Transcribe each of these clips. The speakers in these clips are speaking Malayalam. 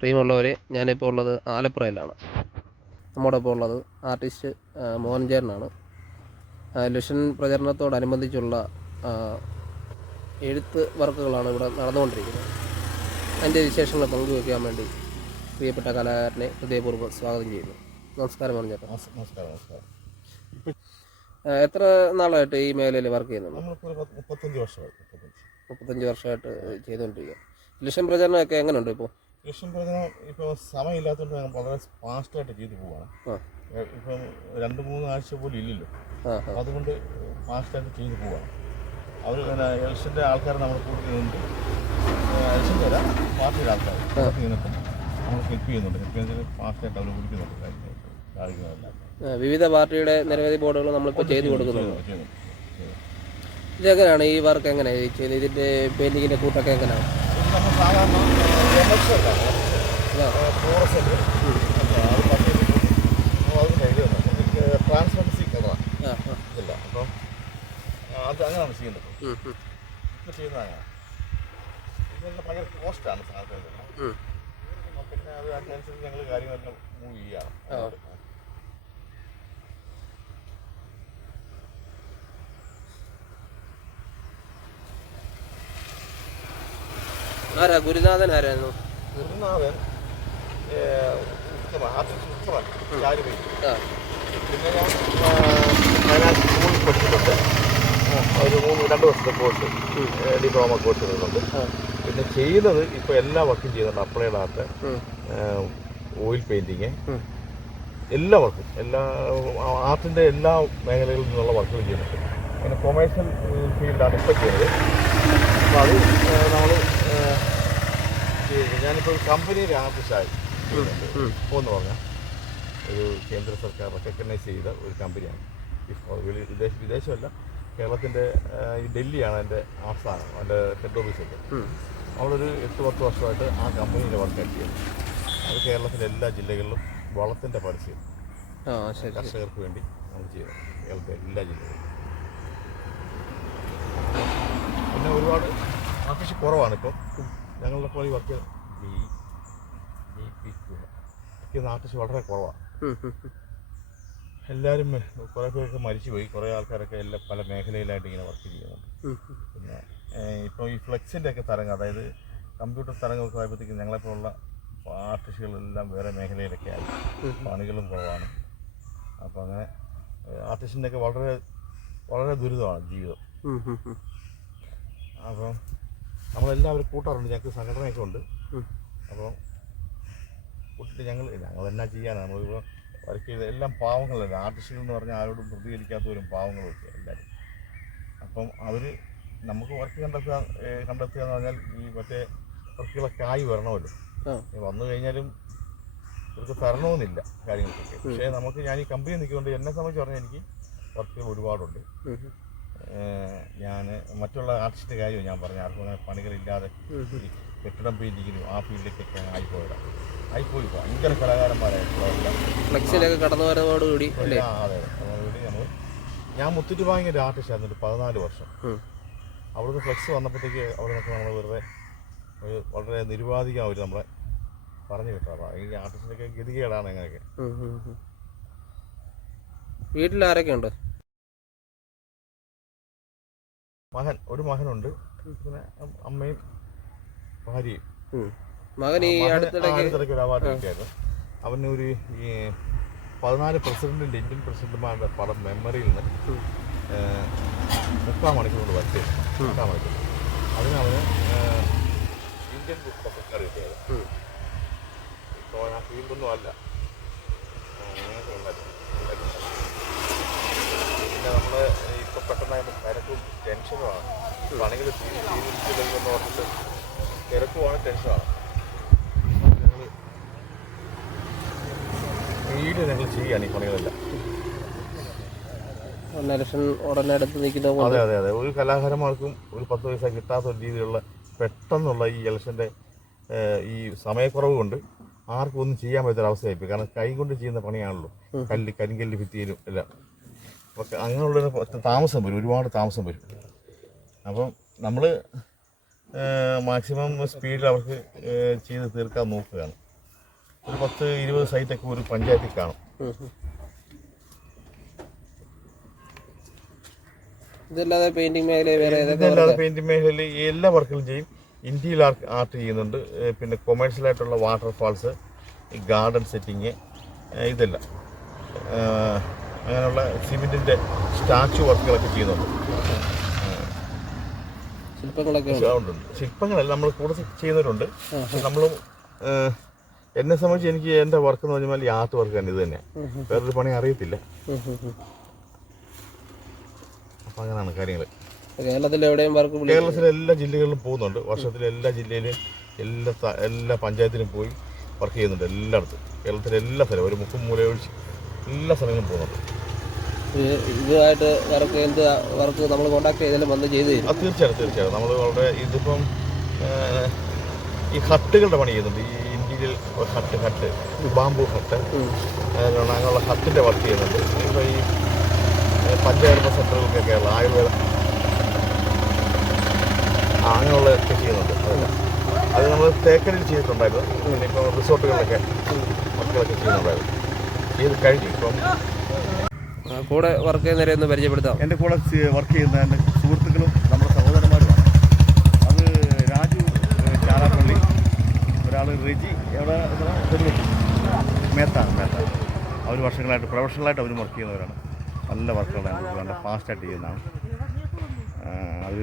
പ്രിയമുള്ളവരെ, ഞാനിപ്പോൾ ഉള്ളത് ആലപ്പുഴയിലാണ്. നമ്മോടൊപ്പം ഉള്ളത് ആർട്ടിസ്റ്റ് മോഹൻചേരനാണ്. ഇലക്ഷൻ പ്രചരണത്തോടനുബന്ധിച്ചുള്ള എഴുത്ത് വർക്കുകളാണ് ഇവിടെ നടന്നുകൊണ്ടിരിക്കുന്നത്. അതിൻ്റെ വിശേഷങ്ങൾ പങ്കുവയ്ക്കാൻ വേണ്ടി പ്രിയപ്പെട്ട കലാകാരനെ ഹൃദയപൂർവ്വം സ്വാഗതം ചെയ്യുന്നു. നമസ്കാരം മോഹൻചേരൻ. നമസ്കാരം. എത്ര നാളായിട്ട് ഈ മേഖലയിൽ വർക്ക് ചെയ്യുന്നുണ്ട്? 35 വർഷമായിട്ട് ചെയ്തുകൊണ്ടിരിക്കുക. ഇലക്ഷൻ പ്രചരണമൊക്കെ എങ്ങനെയുണ്ട് ഇപ്പോൾ? ഇലക്ഷൻ പ്രചരണം ഇപ്പോൾ സമയമില്ലാത്തതുകൊണ്ട് ഞങ്ങൾ വളരെ ഫാസ്റ്റായിട്ട് ചെയ്തു പോവുകയാണ്. ഇപ്പം 2-3 ആഴ്ച പോലും ഇല്ലല്ലോ, അതുകൊണ്ട് ഫാസ്റ്റായിട്ട് ചെയ്തു പോവുകയാണ്. അവർ ഇലക്ഷൻ്റെ ആൾക്കാർ നമ്മൾ കൂടുതലുണ്ട്. ഇലക്ഷൻ്റെ അല്ല, പാർട്ടിയുടെ ആൾക്കാർ നിന്നിട്ട് നമ്മൾ ഹെൽപ്പ് ചെയ്യുന്നുണ്ട്. ഫാസ്റ്റായിട്ട് അവർ വിളിക്കുന്നുണ്ട് കാണിക്കുന്നതെല്ലാം. വിവിധ പാർട്ടിയുടെ നിരവധി ബോർഡുകൾ നമ്മളിപ്പോൾ ചെയ്തു കൊടുക്കുന്നുണ്ട്. ഇതെങ്ങനെയാണ് ഈ വർക്ക് എങ്ങനെയാണ് ചെയ്യുന്നത്? ഇതിൻ്റെ പെയിൻറ്റിങ്ങിൻ്റെ കൂട്ടൊക്കെ എങ്ങനെയാണ്? നമ്മൾ സാധാരണ ട്രാൻസ്പെറൻസി കളറാണ് ഇല്ല, അപ്പം അത് അങ്ങനെയാണ് ചെയ്യുന്നത്. ഇപ്പോൾ ചെയ്യുന്നത് അങ്ങനെ. ഇതെല്ലാം ഭയങ്കര കോസ്റ്റാണ് സാധനത്തിന്. പിന്നെ അത് അതിനനുസരിച്ച് ഞങ്ങൾ കാര്യങ്ങളെല്ലാം മൂവ് ചെയ്യണം. ഗുരുനാഥൻ ആരായിരുന്നു? ഗുരുനാഥൻ ഉത്തമൻ. പിന്നെ ഞാൻ സ്കൂളിൽ പഠിച്ചിട്ടുണ്ട്. ഒരു 2 വർഷത്തെ കോഴ്സ്, ഡിപ്ലോമ കോഴ്സ് ചെയ്യുന്നുണ്ട്. പിന്നെ ചെയ്യുന്നത് ഇപ്പോൾ എല്ലാ വർക്കും ചെയ്യുന്നുണ്ട്. അപ്ലൈഡ് ആർട്ട്, ഓയിൽ പെയിൻറ്റിങ്, എല്ലാ വർക്കും, എല്ലാ ആർട്ടിൻ്റെ എല്ലാ മേഖലകളിൽ നിന്നുള്ള വർക്കുകൾ ചെയ്യുന്നുണ്ട്. പിന്നെ കൊമേഴ്ഷ്യൽ ഫീൽഡാണ് ഇപ്പോൾ ചെയ്യുന്നത്. അപ്പോൾ അത് നമ്മൾ ഞാനിപ്പോൾ ഒരു കമ്പനിയുടെ ആർട്ടിസ്റ്റായി ഇപ്പോൾ എന്ന് പറഞ്ഞാൽ ഒരു കേന്ദ്ര സർക്കാർ റെക്കഗ്നൈസ് ചെയ്ത ഒരു കമ്പനിയാണ്. വിദേശമല്ല, കേരളത്തിൻ്റെ ഈ ഡൽഹിയാണ് എൻ്റെ ആസ്ഥാനം, എൻ്റെ ഹെഡ് ഓഫീസൊക്കെ. നമ്മളൊരു 8-10 വർഷമായിട്ട് ആ കമ്പനിയിൽ വർക്കായിട്ട് ചെയ്യുന്നത്. അത് കേരളത്തിലെ എല്ലാ ജില്ലകളിലും വളത്തിൻ്റെ പരസ്യം കർഷകർക്ക് വേണ്ടി നമ്മൾ ചെയ്യുന്നത്, കേരളത്തിലെ എല്ലാ ജില്ലകളിലും. പിന്നെ ഒരുപാട് ആർട്ടിസ്റ്റ് കുറവാണ് ഇപ്പം ഞങ്ങളുടെ പോലെ ഈ വർക്ക് ആർട്ടിസ്റ്റ് വളരെ കുറവാണ്. എല്ലാവരും കുറേ പേരൊക്കെ മരിച്ചുപോയി. കുറേ ആൾക്കാരൊക്കെ എല്ലാം പല മേഖലയിലായിട്ട് ഇങ്ങനെ വർക്ക് ചെയ്യുന്നുണ്ട്. പിന്നെ ഇപ്പോൾ ഈ ഫ്ലെക്സിൻ്റെ ഒക്കെ തരംഗം, അതായത് കമ്പ്യൂട്ടർ തരംഗമൊക്കെ ആയപ്പോഴത്തേക്കും ഞങ്ങളെപ്പോലുള്ള ആർട്ടിസ്റ്റുകളെല്ലാം വേറെ മേഖലയിലൊക്കെ ആയി, പണികളും കുറവാണ്. അപ്പോൾ അങ്ങനെ ആർട്ടിസ്റ്റിൻ്റെ ഒക്കെ വളരെ വളരെ ദുരിതമാണ് ജീവിതം. അപ്പം നമ്മളെല്ലാവരും കൂട്ടാറുണ്ട്, ഞങ്ങൾക്ക് സംഘടനയൊക്കെ ഉണ്ട്. അപ്പോൾ കൂട്ടിട്ട് ഞങ്ങളെന്നാ ചെയ്യാനാണ്? നമ്മളിപ്പോൾ വർക്ക് ചെയ്ത് എല്ലാം പാവങ്ങളല്ല, ആർട്ടിസ്റ്റുകൾ എന്ന് പറഞ്ഞാൽ ആരോടും പ്രതികരിക്കാത്തവരും പാവങ്ങളൊക്കെ എല്ലാവരും. അപ്പം അവർ നമുക്ക് വർക്ക് കണ്ടെത്തുക എന്ന് പറഞ്ഞാൽ ഈ മറ്റേ വർക്കുകളൊക്കെ ആയി വരണമല്ലോ. വന്നു കഴിഞ്ഞാലും ഇവർക്ക് തരണമെന്നില്ല കാര്യങ്ങൾക്കൊക്കെ. പക്ഷേ ഞാൻ ഈ കമ്പനി നിൽക്കുന്നുണ്ട്, എന്നെ സംബന്ധിച്ച് പറഞ്ഞാൽ എനിക്ക് വർക്കുകൾ ഒരുപാടുണ്ട്. ഞാൻ മറ്റുള്ള ആർട്ടിസ്റ്റിൻ്റെ കാര്യവും ഞാൻ പറഞ്ഞു, ആർക്കും അങ്ങനെ പണികളില്ലാതെ ഈ കെട്ടിടം പെയിൻറ്റിങ്ങിനും ആ ഫീൽഡിലേക്കൊക്കെ ആയിപ്പോയി ഭയങ്കര കലാകാരന്മാരായിട്ടുള്ളതെല്ലാം ഫ്ലെക്സിലൊക്കെ കടന്നു വരതോടുകൂടി. അതെ, ഞാൻ മുത്തൂറ്റ് ഒരു ആർട്ടിസ്റ്റ് ആയിരുന്നു 14 വർഷം. അവിടുന്ന് ഫ്ലെക്സ് വന്നപ്പോഴത്തേക്ക് അവിടെ നിന്നൊക്കെ നമ്മൾ വെറുതെ വളരെ നിരുപാധികം അവർ നമ്മളെ പറഞ്ഞു കിട്ടാറ്. ഈ ആർട്ടിസ്റ്റിൻ്റെയൊക്കെ ഗതികേടാണ് അങ്ങനെയൊക്കെ. വീട്ടിൽ ആരൊക്കെ ഉണ്ട്? ഒരു മകനുണ്ട്, പിന്നെ അമ്മയും ഭാര്യയും. മകൻ ഈ അടുത്തിടയ്ക്ക് ഒരു അവാർഡ് കിട്ടിയായിരുന്നു. അവന് ഒരു 14 പ്രസിഡന്റിൻ്റെ ഇന്ത്യൻ പ്രസിഡന്റുമാരുടെ പടം മെമ്മറിയിൽ നിന്ന് 3/4 മണിക്കൂർ കൊണ്ട് വരച്ചത്. 3/4 മണിക്കൂർ. അവന് ഇന്ത്യൻ ബുക്ക് ഓഫ് റെക്കോർഡ് കിട്ടിയത്. ഇപ്പോൾ ആ ഫീൽഡൊന്നും അല്ല, അങ്ങനെയൊക്കെ ഉണ്ടായിരുന്നു. പിന്നെ നമ്മൾ ഇപ്പോൾ പെട്ടെന്ന് തിരക്കും ടെൻഷനുമാണ്. പണികൾ ചെയ്തില്ലെന്ന് പറഞ്ഞിട്ട് തിരക്കുമാണ്, ടെൻഷനാണ്. ഞങ്ങൾ ചെയ്യുകയാണ് ഈ പണികളെല്ലാം. അതെ, ഒരു കലാകാരന്മാർക്കും ഒരു 10 പൈസ കിട്ടാത്ത ഒരു രീതിയിലുള്ള പെട്ടെന്നുള്ള ഈ ഇലക്ഷൻ്റെ ഈ സമയക്കുറവ് കൊണ്ട് ആർക്കും ഒന്നും ചെയ്യാൻ പറ്റാത്തൊരവസ്ഥയായിപ്പോയി. കാരണം കൈ കൊണ്ട് ചെയ്യുന്ന പണിയാണല്ലോ, കരിങ്കല്ല് ഭിത്തിയിലും എല്ലാം. അപ്പോൾ അങ്ങനെയുള്ളൊരു താമസം വരും, ഒരുപാട് താമസം വരും. അപ്പം നമ്മൾ മാക്സിമം സ്പീഡിൽ അവർക്ക് ചെയ്ത് തീർക്കാൻ നോക്കുകയാണ്. ഒരു 10-20 സൈറ്റൊക്കെ ഒരു പഞ്ചായത്തിൽ കാണും. ഇതല്ലാതെ പെയിന്റിംഗ് മേഖല വേറെ ഇതല്ലാതെ പെയിന്റിംഗ് മേഖലയിൽ എല്ലാ വർക്കുകളും ചെയ്യും. ഇന്റീരിയർ ആർട്ട് ചെയ്യുന്നുണ്ട്. പിന്നെ കൊമേഴ്ഷ്യലായിട്ടുള്ള വാട്ടർഫാൾസ്, ഗാർഡൻ സെറ്റിങ്, ഇതെല്ലാം അങ്ങനെയുള്ള സിമെന്റിന്റെ സ്റ്റാച്ചു വർക്കുകളൊക്കെ ചെയ്യുന്നുണ്ട്. ശില്പങ്ങളൊക്കെ ശില്പങ്ങളല്ല നമ്മൾ കൂടെ ചെയ്യുന്നവരുണ്ട്. നമ്മളും എന്നെ സംബന്ധിച്ച് എനിക്ക് എൻ്റെ വർക്ക് എന്ന് പറഞ്ഞാൽ ഈ ആർട്ട് വർക്ക് തന്നെ. ഇത് തന്നെ, വേറൊരു പണി അറിയത്തില്ല. അപ്പം അങ്ങനെയാണ് കാര്യങ്ങൾ. കേരളത്തിലെ എല്ലാ ജില്ലകളിലും പോകുന്നുണ്ട്. വർഷത്തിലെ എല്ലാ ജില്ലയിലും എല്ലാ പഞ്ചായത്തിലും പോയി വർക്ക് ചെയ്യുന്നുണ്ട്. എല്ലായിടത്തും കേരളത്തിലെ എല്ലാ സ്ഥലവും ഒരു മുക്കും മൂല ഒഴിച്ച് എല്ലാ സ്ഥലങ്ങളും പോകുന്നുണ്ട്. ഇതുമായിട്ട് എന്ത് വർക്ക് നമ്മൾ കോൺടാക്ട് ചെയ്താലും വന്ന് ചെയ്ത് തരും? തീർച്ചയായിട്ടും നമ്മൾ വളരെ ഇതിപ്പം ഈ ഹട്ടുകളുടെ പണി ചെയ്യുന്നുണ്ട്. ഈ ഇന്റീരിയൽ ഹട്ട് ബാംബു ഹട്ട്, അങ്ങനെയുള്ള ഹട്ടിൻ്റെ വർക്ക് ചെയ്യുന്നുണ്ട്. ഇപ്പോൾ ഈ പഞ്ചായത്ത് സെൻ്ററുകൾക്കൊക്കെയുള്ള ആയുർവേദ അങ്ങനെയുള്ളതൊക്കെ ചെയ്യുന്നുണ്ട്. അത് നമ്മൾ തേക്കലിൽ ചെയ്തിട്ടുണ്ടായിരുന്നു. പിന്നെ ഇപ്പോൾ റിസോർട്ടുകളിലൊക്കെ വർക്കുകളൊക്കെ ചെയ്യുന്നുണ്ടായിരുന്നു. ചെയ്ത് കഴിഞ്ഞു. ഇപ്പം കൂടെ വർക്ക് ചെയ്യുന്നവരെ ഒന്ന് പരിചയപ്പെടുത്താം. എൻ്റെ കൂടെ വർക്ക് ചെയ്യുന്ന എൻ്റെ സുഹൃത്തുക്കളും നമ്മുടെ സഹോദരന്മാരുമാണ്. അത് രാജു ചാലാപ്പള്ളി, ഒരാൾ റെജി എവിടെ മേത്ത. അവർ വർഷങ്ങളായിട്ട് പ്രൊഫഷണലായിട്ട് അവർ വർക്ക് ചെയ്യുന്നവരാണ്. നല്ല വർക്കുകളാണ്, നല്ല ഫാസ്റ്റായിട്ട് ചെയ്യുന്നതാണ്. അവർ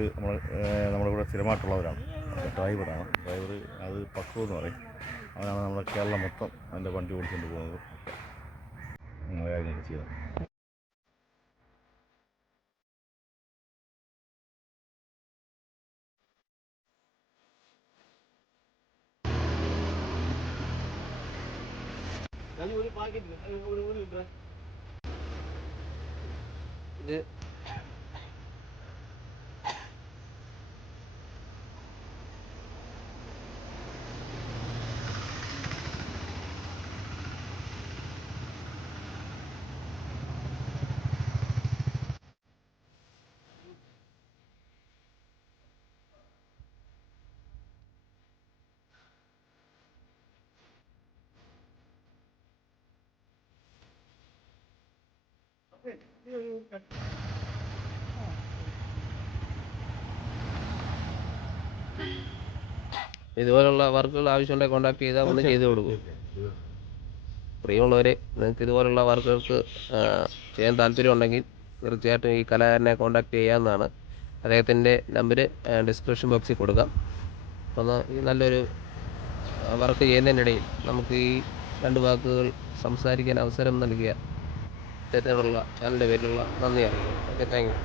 നമ്മുടെ കൂടെ സ്ഥിരമായിട്ടുള്ളവരാണ്. ഡ്രൈവർ അത് പക്വ എന്ന് പറയും. അവനാണ് നമ്മുടെ കേരളം മൊത്തം അതിൻ്റെ വണ്ടി ഓടിച്ചുകൊണ്ട് പോകുന്നത്. കാര്യങ്ങളൊക്കെ ചെയ്യുന്നത്. ഇത് ഇതുപോലുള്ള വർക്കുകൾ ആവശ്യമുണ്ടെങ്കിൽ കോൺടാക്ട് ചെയ്താൽ ഒന്ന് ചെയ്തു കൊടുക്കും. പ്രിയമുള്ളവരെ, നിങ്ങൾക്ക് ഇതുപോലുള്ള വർക്കുകൾക്ക് ചെയ്യാൻ താല്പര്യമുണ്ടെങ്കിൽ തീർച്ചയായിട്ടും ഈ കലാകാരനെ കോൺടാക്ട് ചെയ്യാവുന്നതാണ്. അദ്ദേഹത്തിൻ്റെ നമ്പർ ഡിസ്ക്രിപ്ഷൻ ബോക്സിൽ കൊടുക്കാം. അപ്പോൾ ഈ നല്ലൊരു വർക്ക് ചെയ്യുന്നതിനിടയിൽ നമുക്ക് ഈ 2 വാക്കുകൾ സംസാരിക്കാൻ അവസരം നൽകിയ ചാനലിൻ്റെ പേരിലുള്ള നന്ദി അറിയിക്കുന്നു. Okay, thank you.